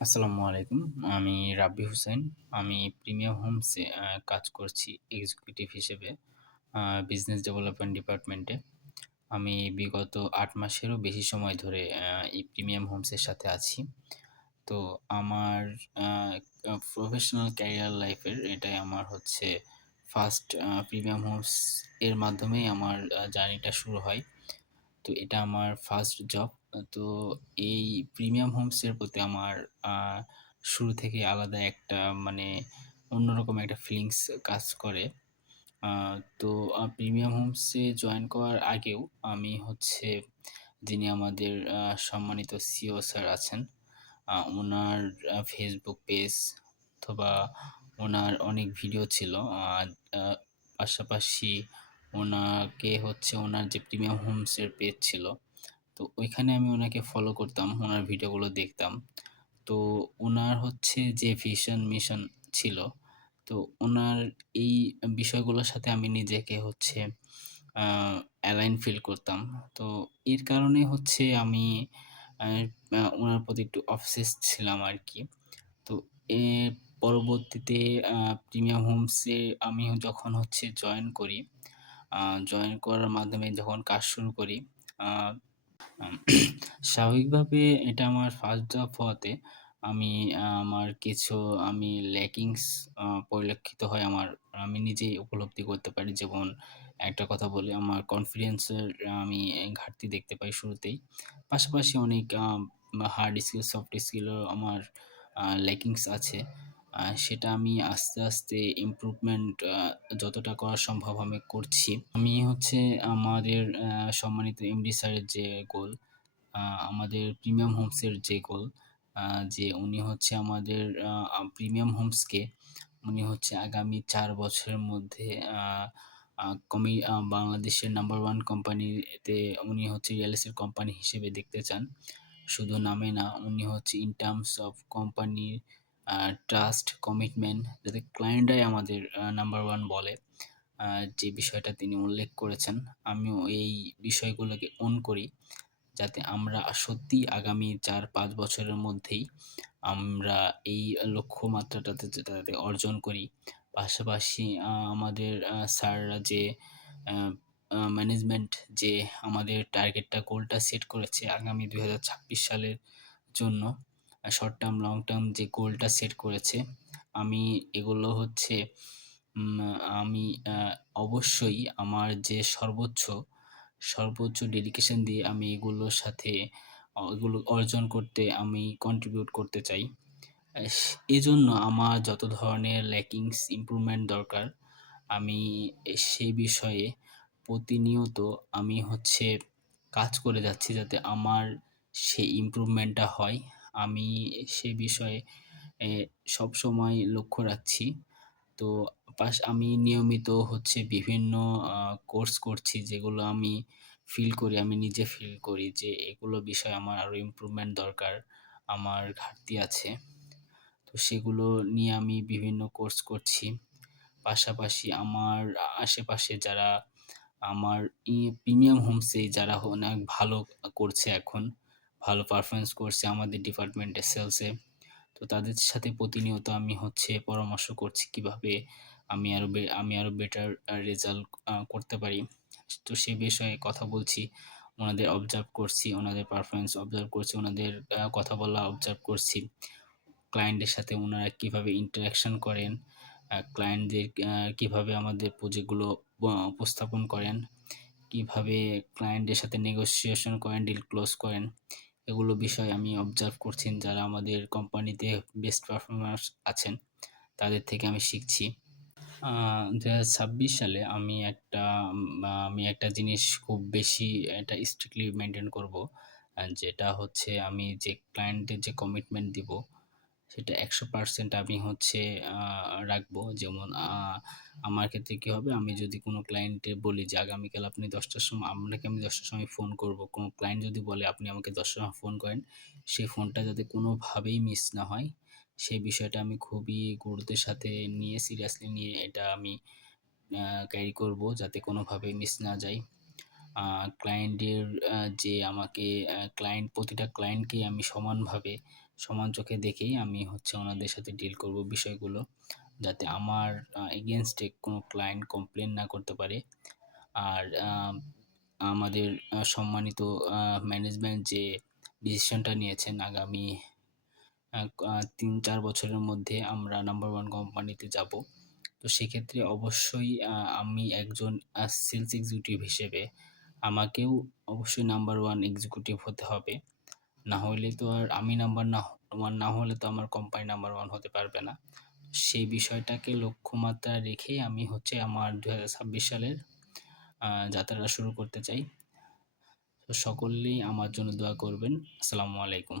আসসালামু আলাইকুম। আমি রাব্বি হোসেন। আমি প্রিমিয়াম হোমসে কাজ করছি এক্সিকিউটিভ হিসেবে বিজনেস ডেভেলপমেন্ট ডিপার্টমেন্টে। আমি বিগত ৮ মাসেরও বেশি সময় ধরে এই প্রিমিয়াম হোমসের সাথে আছি। তো আমার আ প্রফেশনাল ক্যারিয়ার লাইফের এটাই আমার হচ্ছে ফার্স্ট প্রিমিয়াম হোমস এর মাধ্যমেই আমার জার্নিটা শুরু হয়। তো এটা আমার ফার্স্ট জব। তো এই প্রিমিয়াম হোমসের প্রতি আমার আ শুরু থেকেই আলাদা একটা মানে অন্যরকম একটা ফিলিংস কাজ করে। আ তো প্রিমিয়াম হোমসে জয়েন করার আগেও আমি হচ্ছে যিনি আমাদের সম্মানিত সিইও স্যার আছেন, উনার ফেসবুক পেজ অথবা উনার অনেক ভিডিও ছিল। আ আ পাশাপাশি উনাকে হচ্ছে উনার যে প্রিমিয়াম হোমসের পেজ ছিল, তো ওইখানে আমি উনাকে ফলো করতাম, উনার ভিডিওগুলো দেখতাম। তো উনার হচ্ছে যে ভিশন মিশন ছিল, তো উনার এই বিষয়গুলোর সাথে আমি নিজেকে হচ্ছে আ অ্যালাইন ফিল করতাম। তো এর কারণে হচ্ছে আমি আ উনার প্রতি একটু অবসেসড ছিলাম আরকি। তো এর পরবর্তীতে আ প্রিমিয়াম হোমসে আমি যখন হচ্ছে জয়েন করি, আ জয়েন করার মাধ্যমে যখন কাজ শুরু করি, আ আম স্বাভাবিকভাবে এটা আমার ফার্স্ট জব হওয়াতে আমি আমার কিছু ল্যাকিংস পরিলক্ষিত হয় আমার। আমি নিজেই উপলব্ধি করতে পারি। যেমন একটা কথা বলি, আমার কনফিডেন্সের আমি ঘাটতি দেখতে পাই শুরুতেই। পাশাপাশি অনেক হার্ড স্কিল, সফট স্কিলও আমার ল্যাকিংস আছে। সেটা আমি আস্তে, আস্তে ইমপ্রুভমেন্ট যতটা করা সম্ভব আমি করছি। আমি হচ্ছে আমাদের সম্মানিত এমডি স্যারের যে গোল, আ আমাদের প্রিমিয়াম হোমসের যে গোল, আ যে উনি হচ্ছে আমাদের প্রিমিয়াম হোমসকে উনি হচ্ছে আগামী ৪ বছরের মধ্যে আ আ কমি আ বাংলাদেশের নাম্বার 1 কোম্পানিতে উনি হচ্ছে রিয়েল এস্টেট কোম্পানি হিসেবে দেখতে চান। শুধু নামে না, উনি হচ্ছে ইন টার্মস অফ কোম্পানির ট্রাস্ট, কমিটমেন্ট যাতে ক্লায়েন্টরাই আমাদের নাম্বার 1 বলে। আ যে বিষয়টা তিনি উল্লেখ করেছেন, আমিও এই বিষয়গুলোকে ওন করি। যাতে আমরা সত্যিই আগামী ৪-৫ বছরের মধ্যেই আমরা এই লক্ষ্যমাত্রাটাতে যাতে অর্জন করি। পাশাপাশি আমাদের স্যাররা যে আ আ ম্যানেজমেন্ট যে আমাদের টার্গেটটা গোলটা সেট করেছে আগামী ২০২৬ সালের জন্য, শর্ট টার্ম, লং টার্ম যে গোলটা সেট করেছে, আমি এগুলো হচ্ছে উম আমি আ অবশ্যই আমার যে সর্বোচ্চ ডেডিকেশন দিয়ে আমি এগুলোর সাথে এগুলো অর্জন করতে আমি কন্ট্রিবিউট করতে চাই। এস এজন্য আমার যত ধরনের ল্যাকিংস ইমপ্রুভমেন্ট দরকার, আমি সেই বিষয়ে প্রতিনিয়ত আমি হচ্ছে কাজ করে যাচ্ছি যাতে আমার সেই ইমপ্রুভমেন্টটা হয়। আমি সে বিষয়ে এ সবসময় লক্ষ্য রাখছি। তো আমি নিয়মিত হচ্ছে বিভিন্ন আ কোর্স করছি যেগুলো আমি নিজে ফিল করি যে এগুলো বিষয়ে আমার আরো ইমপ্রুভমেন্ট দরকার। আমার ঘাটতি আছে। তো সেগুলো নিয়ে আমি বিভিন্ন কোর্স করছি। পাশাপাশি আমার আশেপাশে যারা আমার প্রিমিয়াম হোমসে যারা অনেক ভালো করছে এখন, ভালো পারফরম্যান্স করছে আমাদের ডিপার্টমেন্টে সেলসে। তো তাদের সাথে প্রতিনিয়ত আমি হচ্ছে পরামর্শ করছি কিভাবে আমি আরো বেটার রেজাল্ট করতে পারি। তো সে বিষয়ে কথা বলছি। ওনাদের অবজার্ভ করছি, ওনাদের পারফরম্যান্স অবজার্ভ করছি, ওনাদের কথা বলা অবজার্ভ করছি। ক্লায়েন্টের সাথে উনারা কিভাবে ইন্টারেকশন করেন, ক্লায়েন্টদের কিভাবে আমাদের প্রজেক্টগুলো উপস্থাপন করেন, কিভাবে ক্লায়েন্টের সাথে নেগোশিয়েশন করেন, ডিল ক্লোজ করেন। এগুলো বিষয় আমি অবজার্ভ করছি যারা আমাদের কোম্পানিতে বেস্ট পারফর্মার্স আছেন, তাদের থেকে আমি শিখছি। ২০২৬ সালে আমি একটা জিনিস খুব বেশি এটা স্ট্রিক্টলি মেইনটেইন করব। যেটা হচ্ছে আমি যে ক্লায়েন্টের যে কমিটমেন্ট দিব, সেটা ১০০% আমি হচ্ছে আ রাখবো। যেমন আমার ক্ষেত্রে কি হবে, আমি যদি কোনো ক্লায়েন্টকে বলি যে আগামীকাল আপনি ১০ টার সময় আপনাকে আমি ১০ টার সময় ফোন করব। কোনো ক্লায়েন্ট যদি বলে আপনি আমাকে ১০ টার সময় ফোন করেন, সেই ফোনটা যাতে কোনোভাবেই মিস না হয়, সেই বিষয়টা আমি খুবই গুরুত্বের সাথে নিয়ে সিরিয়াসলি নিয়ে এটা আমি ক্যারি করব যাতে কোনোভাবেই মিস না যায়। আ ক্লায়েন্টের যে আমাকে প্রতিটা ক্লায়েন্টকেই আমি সমানভাবে সমান চোখে দেখেই আমি হচ্ছে ওনাদের সাথে ডিল করব বিষয়গুলো, যাতে আমার এগেইনস্টে কোনো ক্লায়েন্ট কমপ্লেন না করতে পারে। আর আমাদের সম্মানিত ম্যানেজমেন্ট যে ডিসিশনটা নিয়েছেন আগামী ৩-৪ বছরের মধ্যে আমরা নাম্বার ওয়ান কোম্পানিতে যাব। তো সেক্ষেত্রে অবশ্যই আমি একজন সেলস এক্সিকিউটিভ হিসেবে আমাকেও অবশ্যই নাম্বার ওয়ান এক্সিকিউটিভ হতে হবে। না হলে তো আর আমি নাম্বার না ওয়ান না হলে তো আমার কোম্পানি নাম্বার ওয়ান হতে পারবে না। সেই বিষয়টাকে লক্ষ্যমাত্রায় রেখেই আমি হচ্ছে আমার ২০২৬ সালের যাত্রাটা শুরু করতে চাই। তো সকলেই আমার জন্য দোয়া করবেন। আসসালামু আলাইকুম।